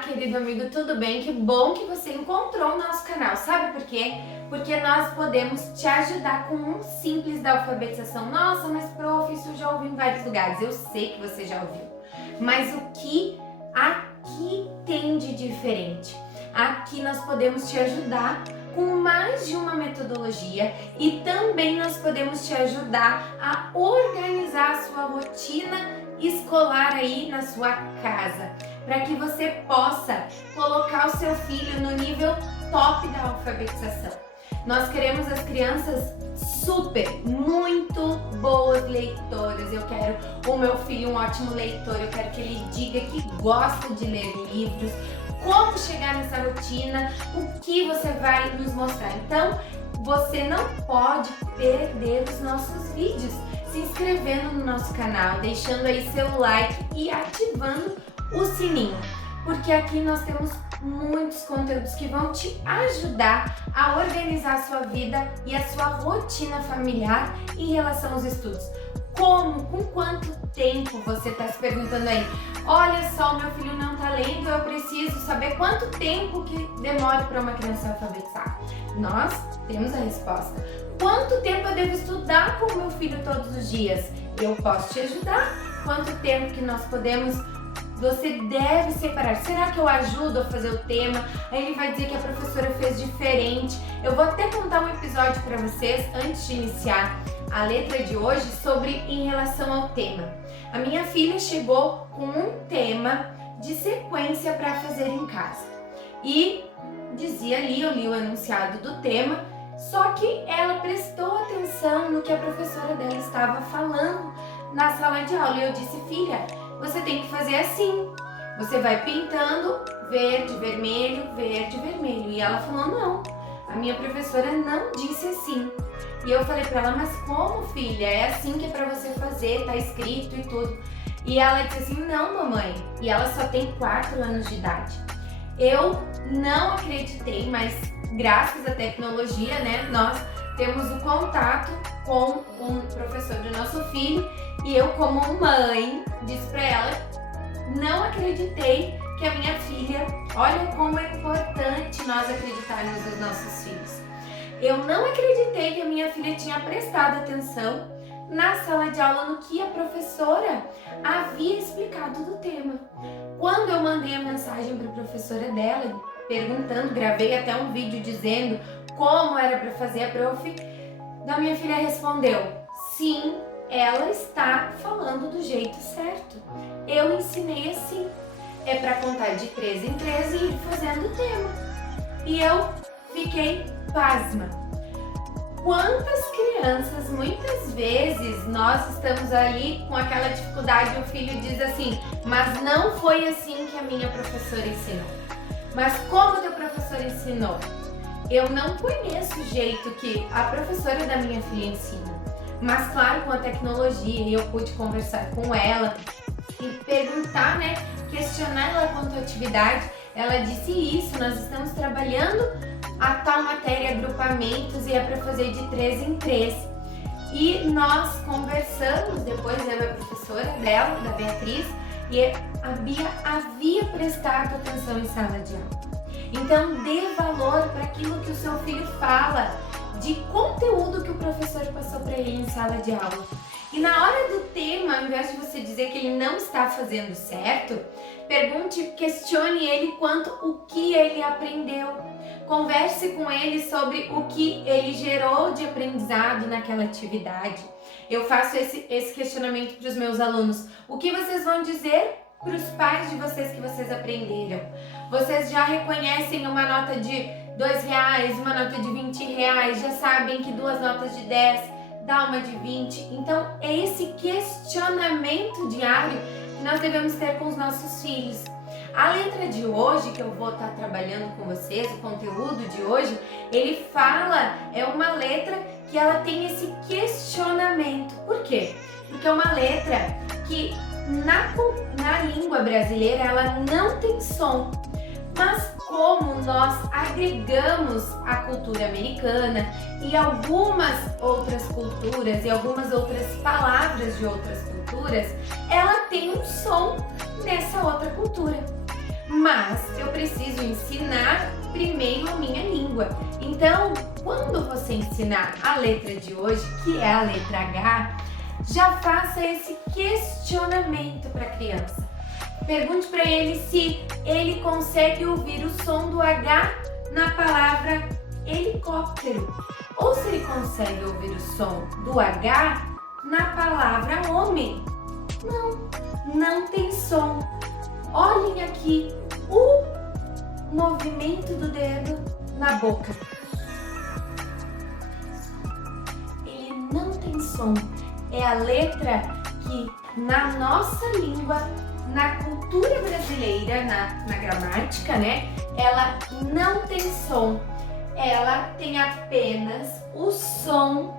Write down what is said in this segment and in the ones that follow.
querido amigo, tudo bem? Que bom que você encontrou o nosso canal. Sabe por quê? Porque nós podemos te ajudar com um simples da alfabetização. Nossa, mas prof, isso eu já ouvi em vários lugares. Eu sei que você já ouviu. Mas o que aqui tem de diferente? Aqui nós podemos te ajudar com mais de uma metodologia e também nós podemos te ajudar a organizar a sua rotina escolar aí na sua casa, para que você possa colocar o seu filho no nível top da alfabetização. Nós queremos as crianças muito boas leitoras. Eu quero o meu filho um ótimo leitor, eu quero que ele diga que gosta de ler livros. Como chegar nessa rotina, o que você vai nos mostrar. Então, você não pode perder os nossos vídeos, se inscrevendo no nosso canal, deixando aí seu like e ativando o sininho, porque aqui nós temos muitos conteúdos que vão te ajudar a organizar a sua vida e a sua rotina familiar em relação aos estudos. Como? Com quanto tempo? Você está se perguntando aí. Olha só, meu filho não está lendo, eu preciso saber quanto tempo que demora para uma criança alfabetizar. Nós temos a resposta. Quanto tempo eu devo estudar com o meu filho todos os dias? Eu posso te ajudar. Quanto tempo que nós podemos... Você deve separar. Será que eu ajudo a fazer o tema? Aí ele vai dizer que a professora fez diferente. Eu vou até contar um episódio para vocês antes de iniciar a letra de hoje sobre em relação ao tema. A minha filha chegou com um tema de sequência para fazer em casa. E dizia ali, eu li o enunciado do tema, só que ela prestou atenção no que a professora dela estava falando na sala de aula. E eu disse, filha, você tem que fazer assim. Você vai pintando verde, vermelho, verde, vermelho. E ela falou, não, a minha professora não disse assim. E eu falei pra ela, mas como, filha? É assim que é pra você fazer, tá escrito e tudo. E ela disse assim, não, mamãe. E ela só tem 4 anos de idade. Eu não acreditei, mas graças à tecnologia, né, nós temos o contato com um professor do nosso filho. E eu, como mãe, disse pra ela, não acreditei que a minha filha, olha como é importante nós acreditarmos nos nossos filhos. Eu não acreditei que a minha filha tinha prestado atenção na sala de aula no que a professora havia explicado do tema. Quando eu mandei a mensagem para a professora dela, perguntando, gravei até um vídeo dizendo como era para fazer, a prof da minha filha respondeu, sim, ela está falando do jeito certo. Eu ensinei assim. É para contar de 3 em 3 e ir fazendo o tema. E eu fiquei pasma. Quantas crianças, muitas vezes, nós estamos ali com aquela dificuldade e o filho diz assim, mas não foi assim que a minha professora ensinou. Mas como o teu professor ensinou? Eu não conheço o jeito que a professora da minha filha ensina. Mas claro, com a tecnologia, eu pude conversar com ela e perguntar, né, questionar ela quanto à atividade. Ela disse isso, nós estamos trabalhando a tal matéria, agrupamentos, e é para fazer de 3 em 3. E nós conversamos depois, eu e a professora dela, da Beatriz, e a Bia havia prestado atenção em sala de aula. Então dê valor para aquilo que o seu filho fala, de conteúdo que o professor passou para ele em sala de aula. E na hora do tema, ao invés de você dizer que ele não está fazendo certo, pergunte, questione ele quanto o que ele aprendeu. Converse com ele sobre o que ele gerou de aprendizado naquela atividade. Eu faço esse questionamento para os meus alunos. O que vocês vão dizer para os pais de vocês que vocês aprenderam? Vocês já reconhecem uma nota de R$2, uma nota de R$20, já sabem que 2 notas de 10 dá uma de 20. Então, é esse questionamento diário que nós devemos ter com os nossos filhos. A letra de hoje, que eu vou estar trabalhando com vocês, o conteúdo de hoje, ele fala, é uma letra que ela tem esse questionamento. Por quê? Porque é uma letra que na língua brasileira ela não tem som. Mas como nós agregamos a cultura americana e algumas outras culturas e algumas outras palavras de outras culturas, ela tem um som nessa outra cultura. mas eu preciso ensinar primeiro a minha língua. Então, quando você ensinar a letra de hoje, que é a letra H, já faça esse questionamento para a criança. Pergunte para ele se ele consegue ouvir o som do H na palavra helicóptero, ou se ele consegue ouvir o som do H na palavra homem. Não tem som. Olhem aqui o movimento do dedo na boca. Ele não tem som. É a letra que na nossa língua, na cultura brasileira, na gramática, né? Ela não tem som. Ela tem apenas o som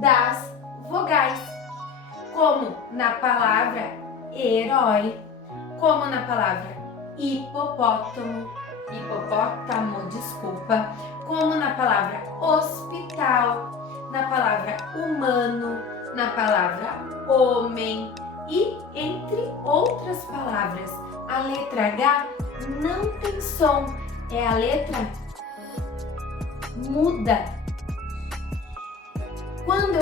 das vogais. Como na palavra herói, como na palavra hipopótamo, como na palavra hospital, na palavra humano, na palavra homem e entre outras palavras. A letra H não tem som, é a letra muda. Quando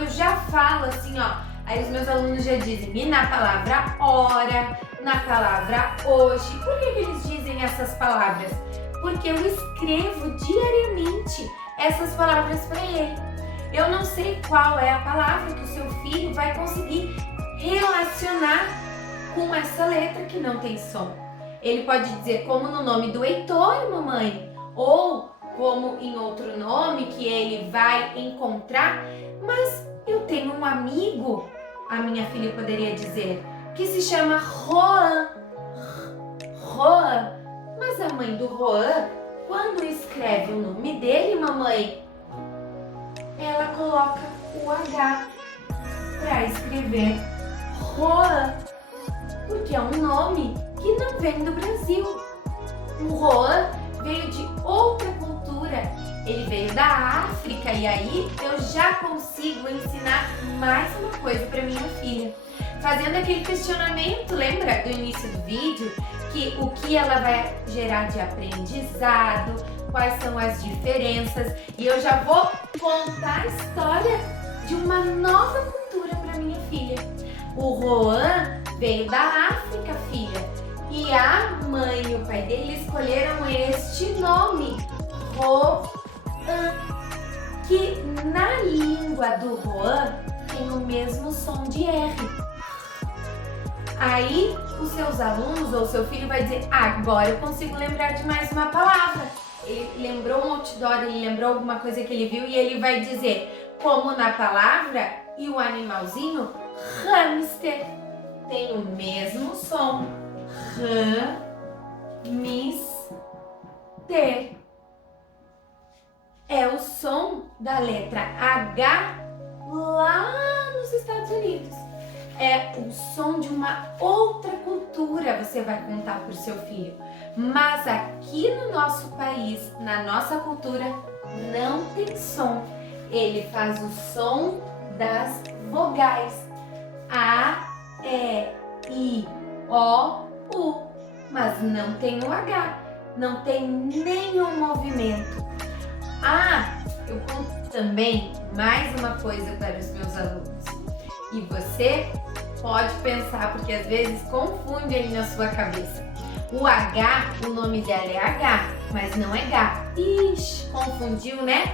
eu já falo assim, ó, aí os meus alunos já dizem, e na palavra hora, na palavra hoje. Por que eles dizem essas palavras? Porque eu escrevo diariamente essas palavras para ele. Eu não sei qual é a palavra que o seu filho vai conseguir relacionar com essa letra que não tem som. Ele pode dizer como no nome do Heitor, mamãe, ou como em outro nome que ele vai encontrar, mas eu tenho um amigo, a minha filha poderia dizer, que se chama Roan. Roan. Mas a mãe do Roan, quando escreve o nome dele, mamãe, ela coloca o H para escrever Roan, porque é um nome que não vem do Brasil. O Roan veio de outra cultura, ele veio da África, e aí eu já consigo ensinar mais uma coisa para minha filha. Fazendo aquele questionamento, lembra do início do vídeo? Que o que ela vai gerar de aprendizado, quais são as diferenças, e eu já vou contar a história de uma nova cultura para minha filha. O Roan veio da África, filha, e a mãe e o pai dele escolheram este nome, Roan, que na língua do Roan tem o mesmo som de R. Aí os seus alunos ou seu filho vai dizer, agora eu consigo lembrar de mais uma palavra. Ele lembrou um outdoor, ele lembrou alguma coisa que ele viu e ele vai dizer, como na palavra e o animalzinho, hamster, tem o mesmo som. Hamster. É o som da letra H lá nos Estados Unidos. É o som de uma outra cultura, você vai contar para o seu filho. Mas aqui no nosso país, na nossa cultura, não tem som. Ele faz o som das vogais. A, E, I, O, U. Mas não tem o H. Não tem nenhum movimento. Eu conto também mais uma coisa para os meus alunos. E você pode pensar, porque às vezes confunde aí na sua cabeça. O H, o nome dela é H, mas não é H. Ixi, confundiu, né?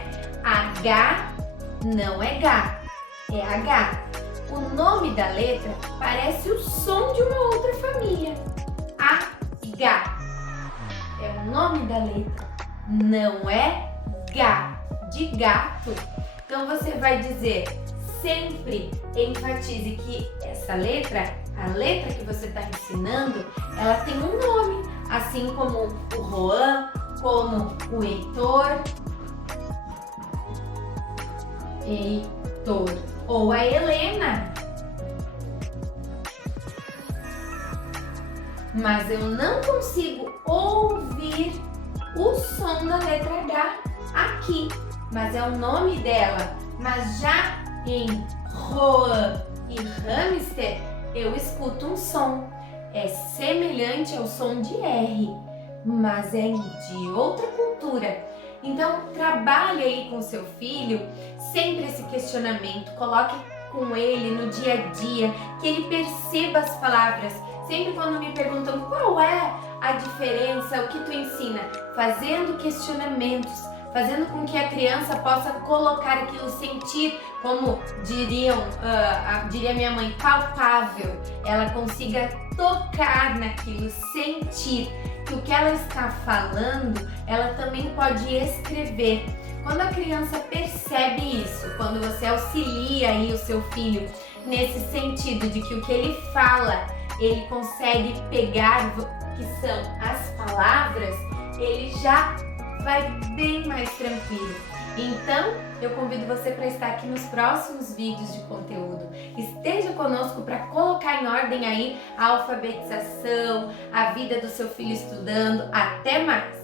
H não é H, é H. O nome da letra parece o som de uma outra família. H é o nome da letra, não é G de gato. Então você vai dizer, sempre enfatize que essa letra, a letra que você está ensinando, ela tem um nome, assim como o Roan, como o Heitor, ou a Helena. Mas eu não consigo ouvir o som da letra H aqui, mas é o nome dela. Mas já em Roan e hamster, eu escuto um som. é semelhante ao som de R, mas é de outra cultura. Então, trabalhe aí com seu filho sempre esse questionamento, coloque com ele no dia a dia, que ele perceba as palavras. Sempre quando me perguntam qual é a diferença, o que tu ensina, fazendo questionamentos, fazendo com que a criança possa colocar aquilo, sentir, como diria minha mãe, palpável, ela consiga tocar naquilo, sentir que o que ela está falando, ela também pode escrever. Quando a criança percebe isso, quando você auxilia aí o seu filho nesse sentido de que o que ele fala, ele consegue pegar, que são as palavras, ele já vai bem mais tranquilo. Então, eu convido você para estar aqui nos próximos vídeos de conteúdo. Esteja conosco para colocar em ordem aí a alfabetização, a vida do seu filho estudando. Até mais!